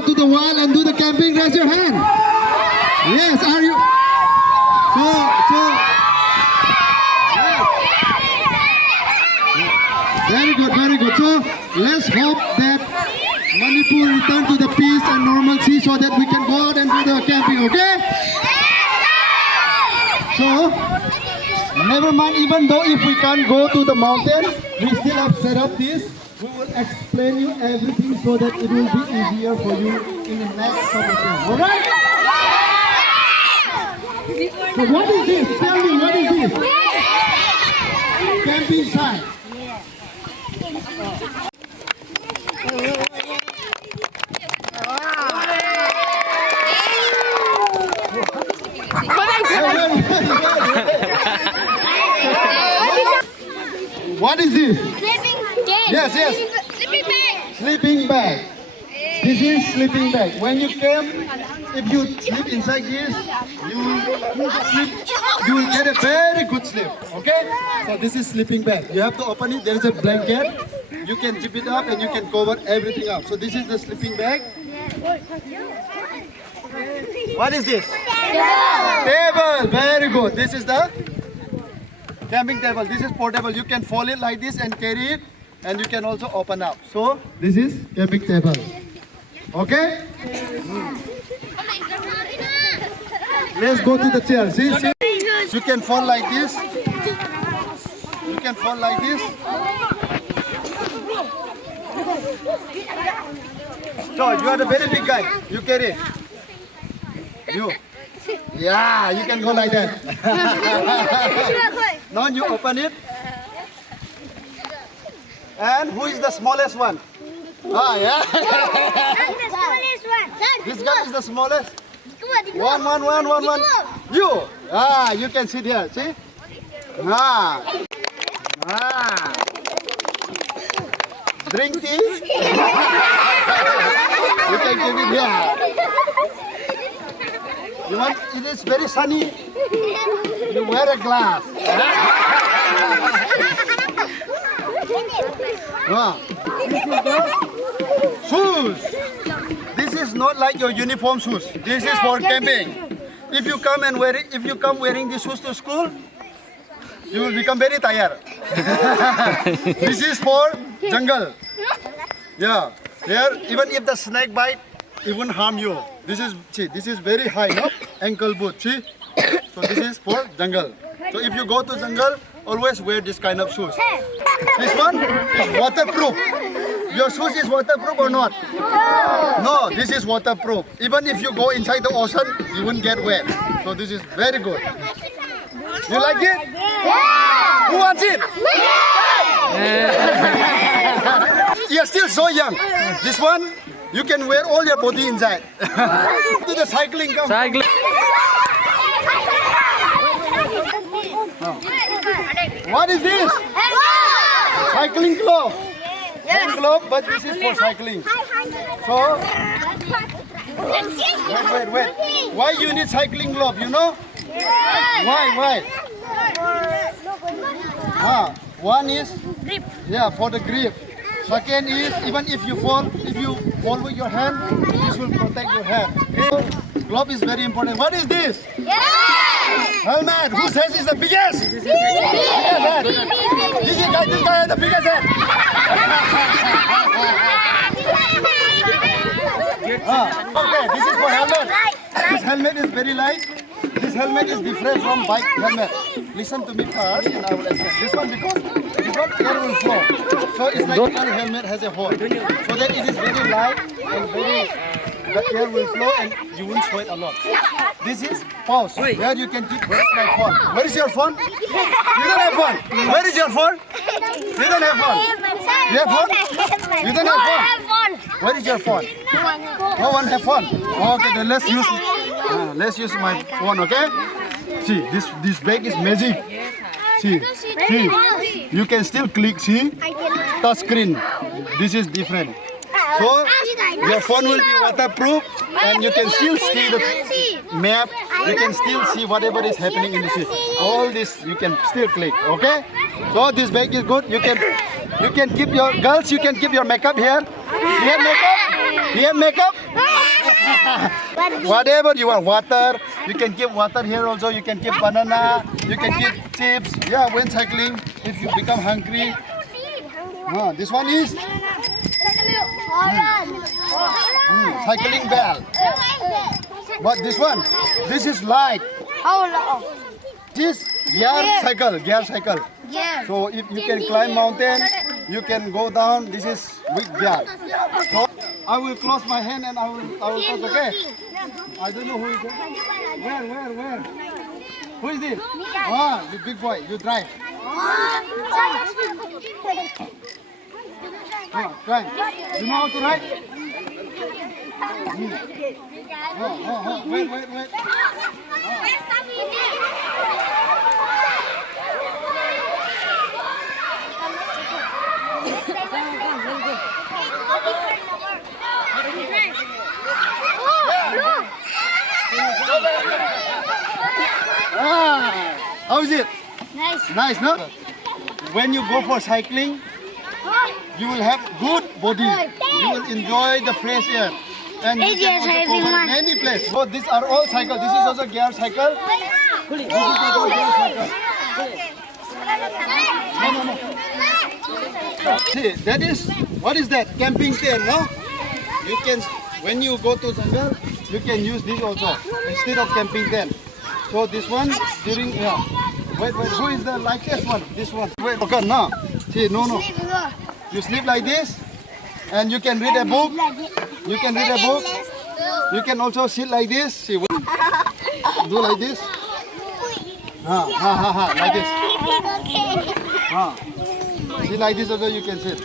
out to the wild and do the camping? Raise your hand. Yes, are you? Very good, very good. So let's hope that Manipur return to the peace and normalcy so that we can go out and do the camping, okay? So, never mind, even though if we can't go to the mountain, we still have set up this. We will explain you everything so that it will be easier for you in the next couple of days, alright? So what is this? Tell me, what is this? Camping site. What is this? Sleeping bag. Yes, yes. Sleeping bag. Sleeping bag. This is sleeping bag. When you camp, if you sleep inside this, you will get a very good sleep. Okay? So this is sleeping bag. You have to open it. There is a blanket. You can zip it up and you can cover everything up. So this is the sleeping bag. What is this? Table. Very good. This is the camping table. This is portable. You can fold it like this and carry it, and you can also open up. So this is camping table. Okay? Let's go to the chair. See? You can fold like this. You can fold like this. So you are the very big guy. You carry. You. Yeah, you can go like that. Now you open it. And who is the smallest one? Ah, yeah. I'm the smallest one. This guy is the smallest. One. You. Ah, you can sit here. See? Ah. Ah. Drink tea. You can give it here. You want? It is very sunny. You wear a glass. Ah. Shoes. This is not like your uniform shoes. This is for camping. If you come wearing these shoes to school, you will become very tired. This is for jungle. Yeah. Here, even if the snake bite, it won't harm you. This is very high, no? Ankle boot. See? So this is for jungle. So if you go to jungle, always wear this kind of shoes. This one is waterproof. Your shoes is waterproof or not? No, this is waterproof. Even if you go inside the ocean, you won't get wet. So this is very good. You like it? Who wants it? You're still so young. This one, you can wear all your body inside. To the cycling, come. Cycling. What is this? Cycling glove. Hand glove, but this is for cycling. So, wait. Why you need cycling glove, you know? Why? One is grip. Yeah, for the grip. Second is, even if you fall with your hand, this will protect your hand. Okay? Glove is very important. What is this? Helmet. Whose head is the biggest? This guy has the biggest head. Okay, this is for helmet. This helmet is very light. This helmet is different from bike helmet. Listen to me first and I will explain. This one because air will flow. So it's like one helmet has a hole. So that it is very light and the air will flow and you won't sweat a lot. This is pause. Where you can keep my phone. Where is your phone? You don't have phone. Where is your phone? You don't have phone. You have phone? You don't have phone. Where is your phone? No one have phone. Okay, then let's use my phone. Okay? See, this bag is magic. See, you can still click. See, touch screen. This is different. So your phone will be waterproof and you can still see the map. You can still see whatever is happening in the city. All this you can still click. Okay? So this bag is good. You can keep your girls. You can keep your makeup here. You have makeup? You have makeup? Whatever you want, water. You can keep water here also. You can keep banana. You can keep chips. Yeah, when cycling, if you become hungry. This one is cycling bell. But this one, this is light. This gear cycle. Yeah. So if you can climb mountain, you can go down. This is with gear. So I will close my hand and I will close. Okay. I don't know who is it. Where? Who is this? You big boy. You drive. Drive. You know how to ride? Wait. How is it? Nice, no? When you go for cycling, you will have good body. You will enjoy the fresh air. And you can also cover many places. So these are all cycle. This is also gear cycle. This is also gear cycle. No. See, that is, what is that? Camping tent, no? You can, when you go to jungle, you can use this also instead of camping tent. So this one during, wait, who is the lightest one? This one. Wait, okay, no. See, no. You sleep like this, and you can read a book. You can read a book. You can also sit like this. See, do like this. Like this. See, like this also you can sit.